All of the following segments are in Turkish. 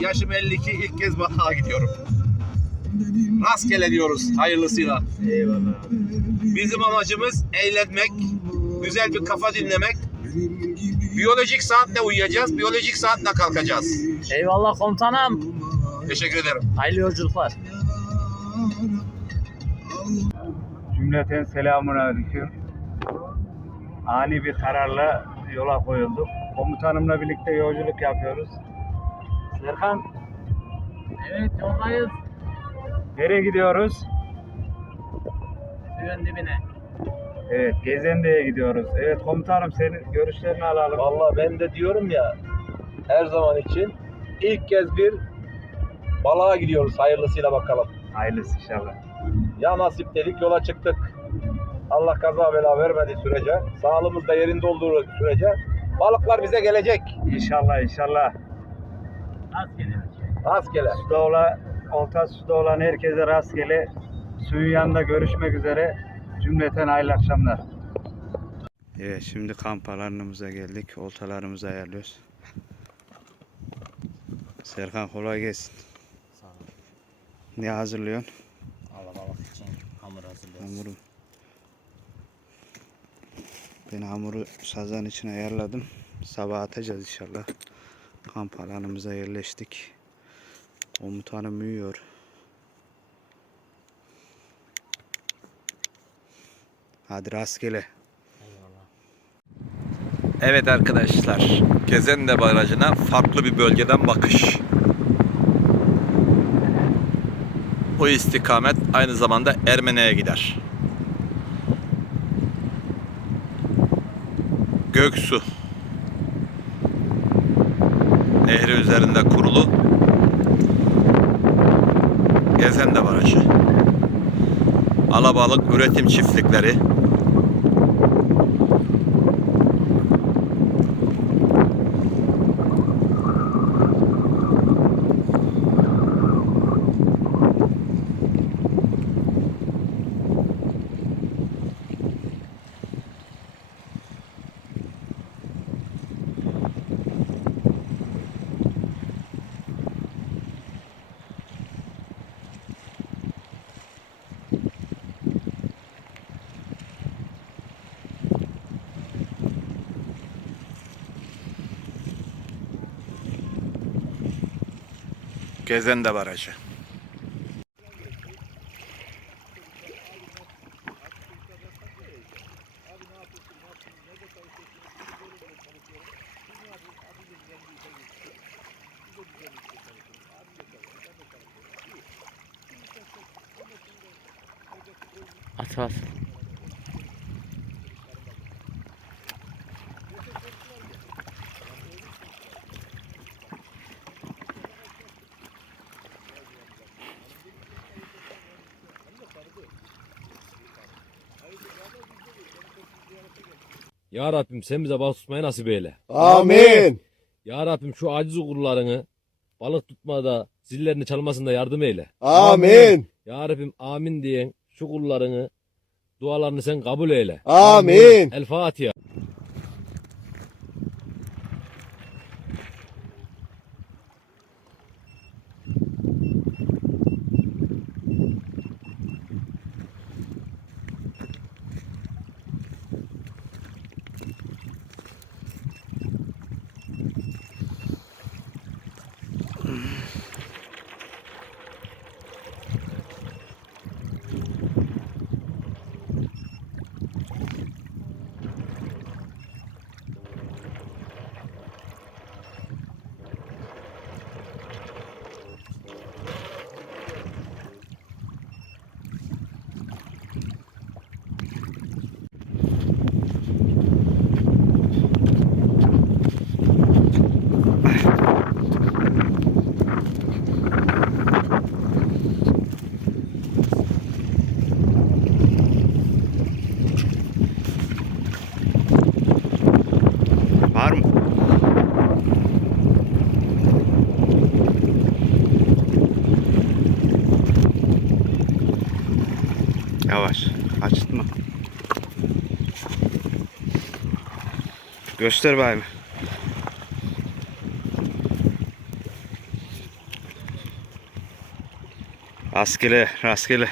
Yaşım 52 ilk kez balığa gidiyorum. Rastgele diyoruz hayırlısıyla. Eyvallah abi. Bizim amacımız eğlenmek, güzel bir kafa dinlemek. Biyolojik saatle uyuyacağız, biyolojik saatle kalkacağız. Eyvallah komutanım. Teşekkür ederim. Hayırlı yolculuklar. Cümleten selamun aleyküm. Ani bir kararla yola koyulduk. Komutanımla birlikte yolculuk yapıyoruz. Serkan, Evet yoldayız. nereye gidiyoruz? Suyun dibine. Evet, Gezende'ye gidiyoruz. Evet komutanım senin görüşlerini alalım. Vallahi ben de diyorum ya her zaman için ilk kez bir balığa gidiyoruz hayırlısıyla bakalım. Hayırlısı inşallah. Ya nasip dedik yola çıktık. Allah kaza bela vermediği sürece, sağlığımız da yerinde olduğu sürece balıklar bize gelecek. İnşallah inşallah. Rastgele. Rastgele. Suda olan, olta suda olan herkese rastgele suyun yanında görüşmek üzere. Cümleten hayırlı akşamlar. Evet şimdi kamp alanımıza geldik. Oltalarımızı ayarlıyoruz. Serkan kolay gelsin. Sağ ol. Ne hazırlıyorsun? Alabalık için hamur hazırlıyoruz. Hamuru. Ben hamuru sazan için ayarladım. Sabah atacağız inşallah. Kamp alanımıza yerleştik. Komutanım uyuyor. Hadi rastgele. Evet arkadaşlar, Gezende Barajı'na farklı bir bölgeden bakış. O istikamet aynı zamanda Ermene'ye gider. Göksu Nehri üzerinde kurulu Gezende Barajı. Alabalık üretim çiftlikleri Gezende Barajı. At at. Ya Rabbim sen bize balık tutmayı nasip eyle. Amin. Ya Rabbim şu aciz kullarını balık tutmada zillerini çalmasında yardım eyle. Amin. Ya Rabbim amin diyen şu kullarını dualarını sen kabul eyle. Amin. El Fatiha. Açtırma. Göster bayım. Askele, rastgele.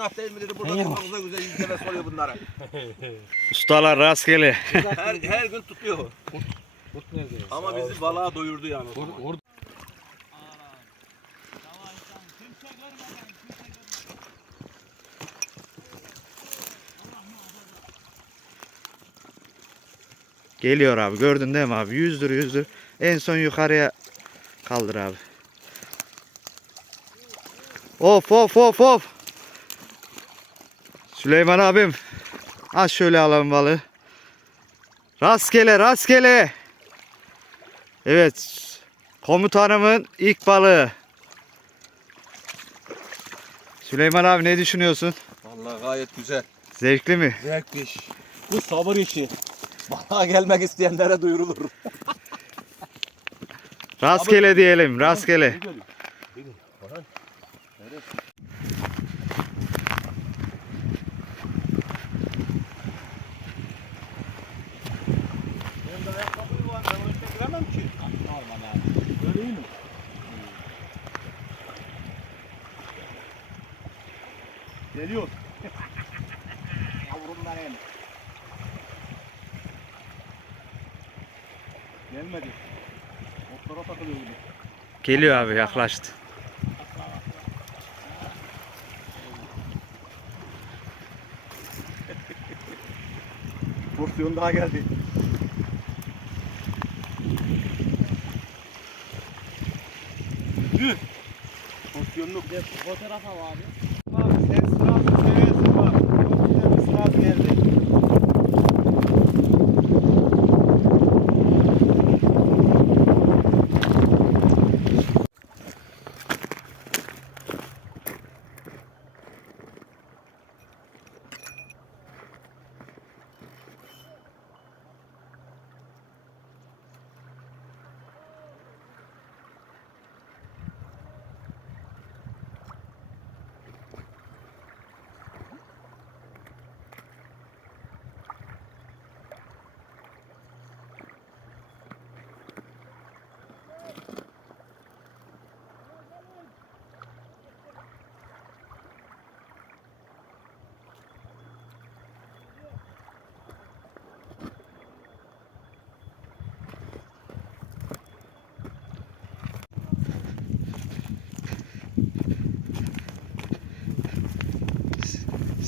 Günah değil mi dedi. Burada tutmamıza güzel yüzlere soruyor bunları. Ustalar rastgele. Her, her gün tutuyor. Ama bizi balığa doyurdu yani. Geliyor abi gördün değil mi abi? Yüzdür yüzdür. En son yukarıya kaldır abi. Of of of of. Süleyman abim. Aç şöyle alalım balığı. Rastgele rastgele. Evet. Komutanımın ilk balığı. Süleyman abi ne düşünüyorsun? Vallahi gayet güzel. Zevkli mi? Zevkli. Bu sabır işi. Balığa gelmek isteyenlere duyurulur. Rastgele diyelim, rastgele. Geliyor. Yavrum benim. Gelmedi. Otlara takılıyor burada. Geliyor abi yaklaştı. Porsiyon daha geldi. Porsiyonluk. Fotoğraf al abi. Abi sen sırası seversin bak. Çok güzel bir sıraz geldi.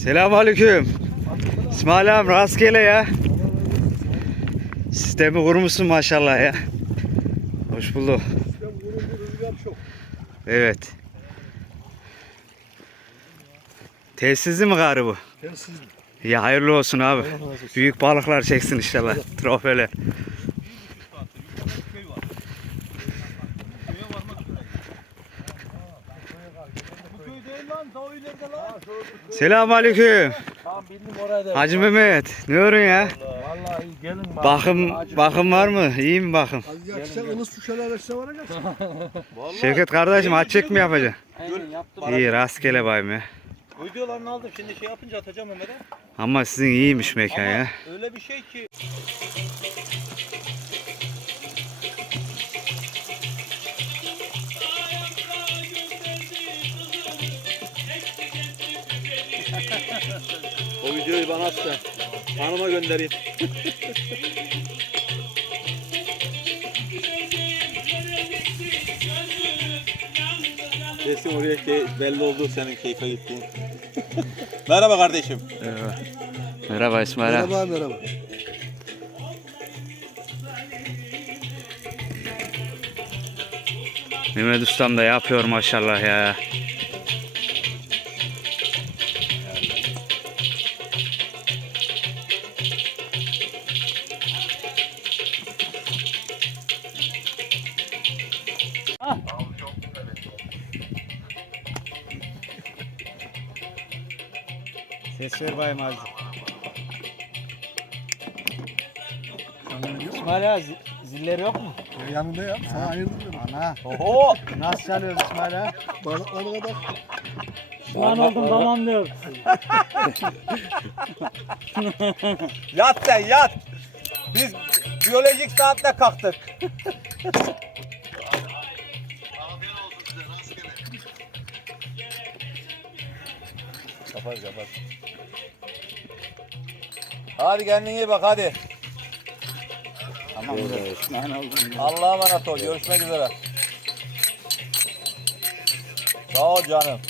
Selamünaleyküm. İsmail abi rastgele ya. Sistemi kurmuşsun maşallah ya. Hoş bulduk. Evet. Tesisli mi gari bu? Telsiz. Ya hayırlı olsun abi. Büyük balıklar çeksin inşallah. Trofeler. Selamünaleyküm. Tamam bildim oraya da. Hacı Mehmet. Ne örün ya? Vallahi gelin bak. Bakım bakım var mı? İyi mi bakım? Az yakışan ılız su şelalesine varacaksın. Şevket kardeşim aç çek mi yapacaksın? Aynen yaptım. İyi rastgele bayım ya. Videolarını aldım şimdi şey yapınca atacağım Ömer'e. Ama sizin iyiymiş mekan ya. Öyle bir şey ki videoyu bana at da hanıma göndereyim. Kesin oraya key- belli oldu senin keyfe gittiğin. Merhaba kardeşim. Merhaba İsmail abi. Merhaba merhaba. Mehmet Ustam da yapıyor maşallah ya. Ses ver bayım azıcık. İsmail abi zi- zilleri yok mu? Yanında ya. Sana ayırdım ben. Ana Oho. nasıl çalıyoruz İsmail abi? Balıklara kadar. Pişman oldum tamam diyor. Yat sen yat. Biz biyolojik saatle kalktık. kapat kapat. Hadi kendine iyi bak hadi. Tamam. Allah'a emanet ol. Görüşmek üzere. Sağ ol canım.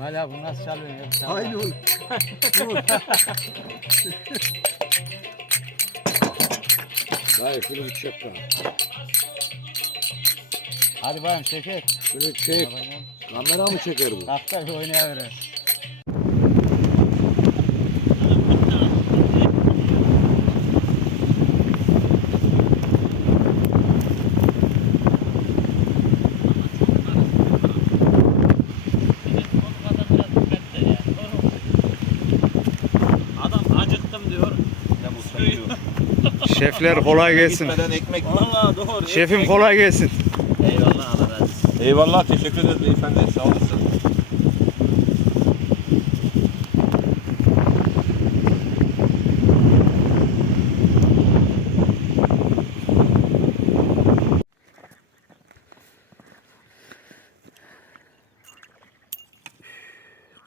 Abi bu nasıl çalıyor ya? Aynı. Dayı şunu bir çek lan. Hadi bayım çeker. Şunu çek. Kamera mı çeker bu? Dakika bir oynayabilir. Şefler kolay gelsin. Gitmeden ekmek. Vallahi doğru. Şefim kolay gelsin. Eyvallah Allah razı olsun. Eyvallah teşekkür ederiz beyefendi. Sağ olasın.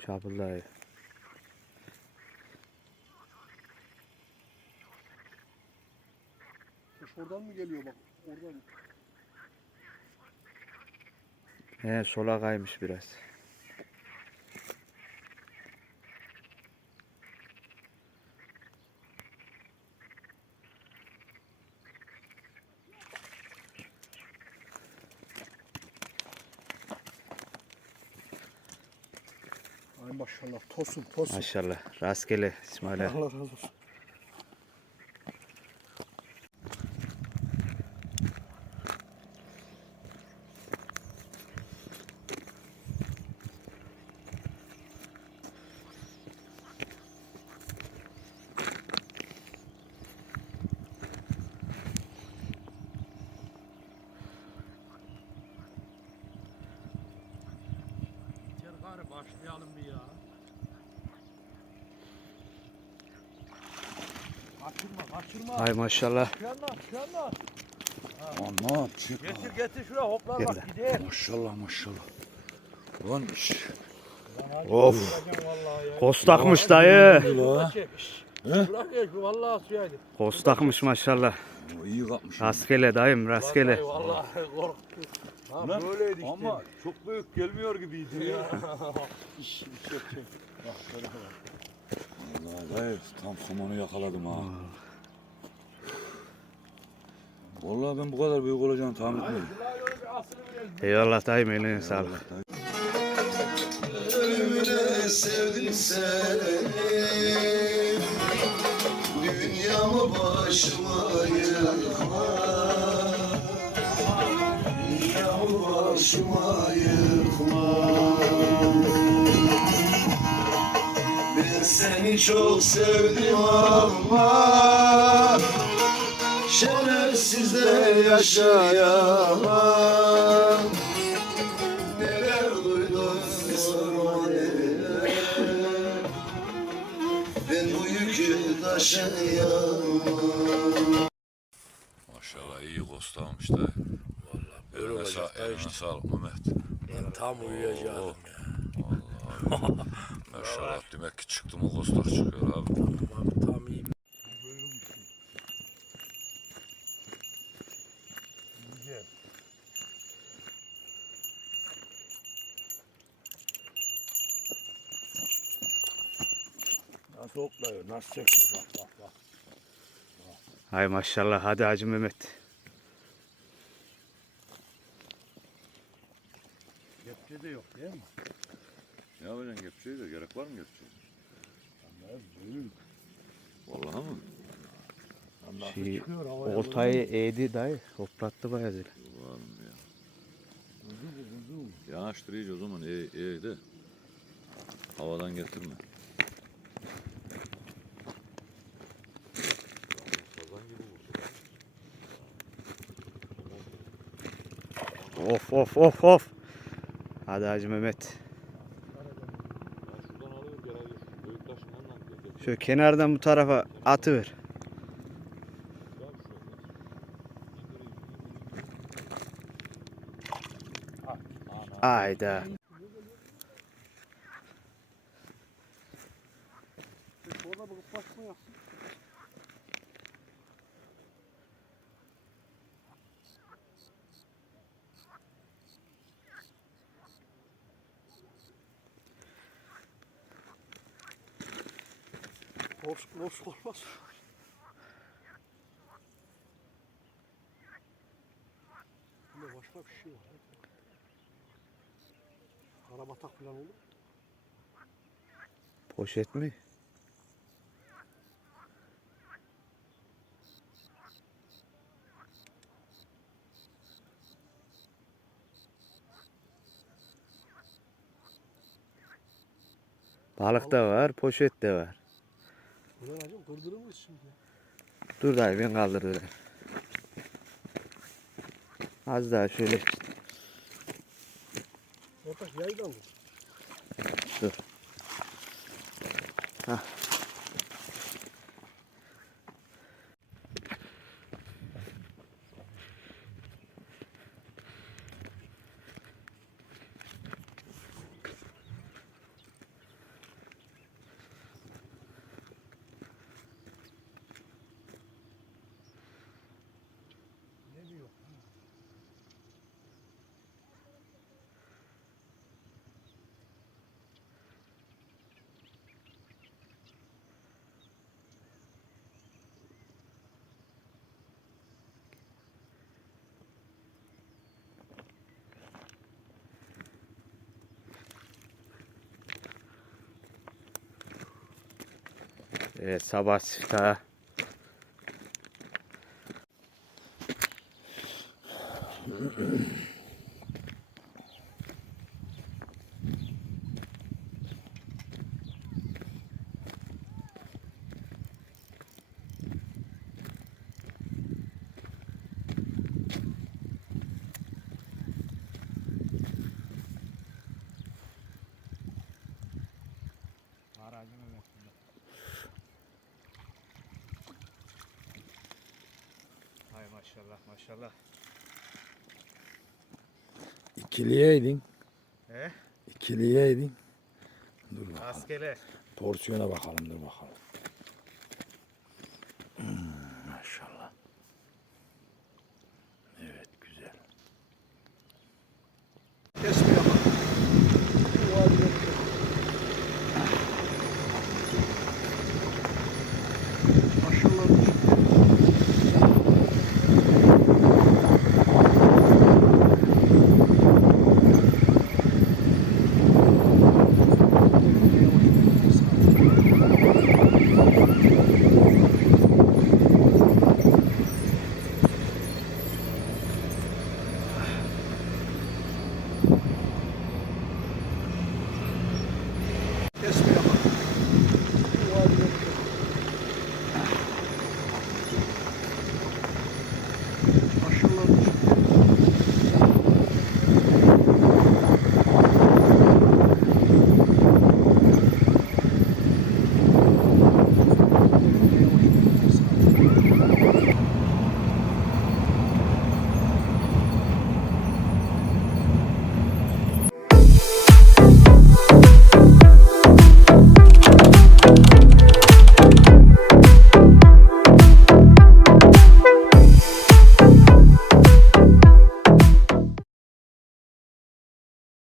Çapıldayı. Oradan mı geliyor bak? Oradan. He sola kaymış biraz. Ay maşallah. Tosun tosun. Maşallah. Rastgele İsmail. Allah razı olsun. Ay maşallah. Ana çek. Getir getir şuraya hoplar Gel bak gider. Maşallah maşallah. Lan iş. Of. Kostakmış dayı. Kostakmış maşallah. İyi kapmış. Rastgele dayım rastgele. Vallahi, korktum. Ha böyleydi işte. Ama çok büyük gelmiyor gibiydi ya. Vallahi dayı tam somonu yakaladım ha. Vallahi ben bu kadar büyük olacağını tahmin etmedim. Eyvallah dayım eline sağlık. Ölümüne sevdim seni Dünyamı başıma yıkma Dünyamı başıma yıkma Ben seni çok sevdim ama Şerefsizler yaşayamam Neler duydum sorma neler Ben bu yükü taşıyamam Maşallah iyi kost almış dayı. Vallahi eline, sa- eline sağlık Mehmet. Ben tam uyuyacaktım ya. Vallahi maşallah demek ki çıktı mı kostak çıkıyor abi. Tam iyi. Güzel. Nasıl okluyor, nasıl çekiyor bak bak bak. Ay maşallah hadi Hacı Mehmet. Kepçe de yok değil mi? Ne yapacaksın kepçeyi de gerek var mı kepçeye? Büyük. Vallahi mı? Nasıl Şey, çıkıyor havaya? Oltayı eğdi dayı. Hoplattı bayağı zil. Var mı ya? Yanaştır iyice o zaman iyi, iyi de. Havadan getirme. Sazan gibi vurdu. Of of of of. Hadi Hacı Mehmet. Şöyle kenardan bu tarafa atıver. Ayda. Los olmaz. Bunda başka bir şey var. Karabatak falan olur. Poşet mi? Balık da var, poşet de var. Ne hacım? Mıyız şimdi? Dur dayı ben kaldırırım. Az daha şöyle Ortak yaydan mı? dur. Hah. Ne diyor? Evet sabah siftahı. Hay maşallah. İkiliyeydin. He? İkiliyeydin. Dur bakalım. Askere. Porsiyona bakalım dur bakalım.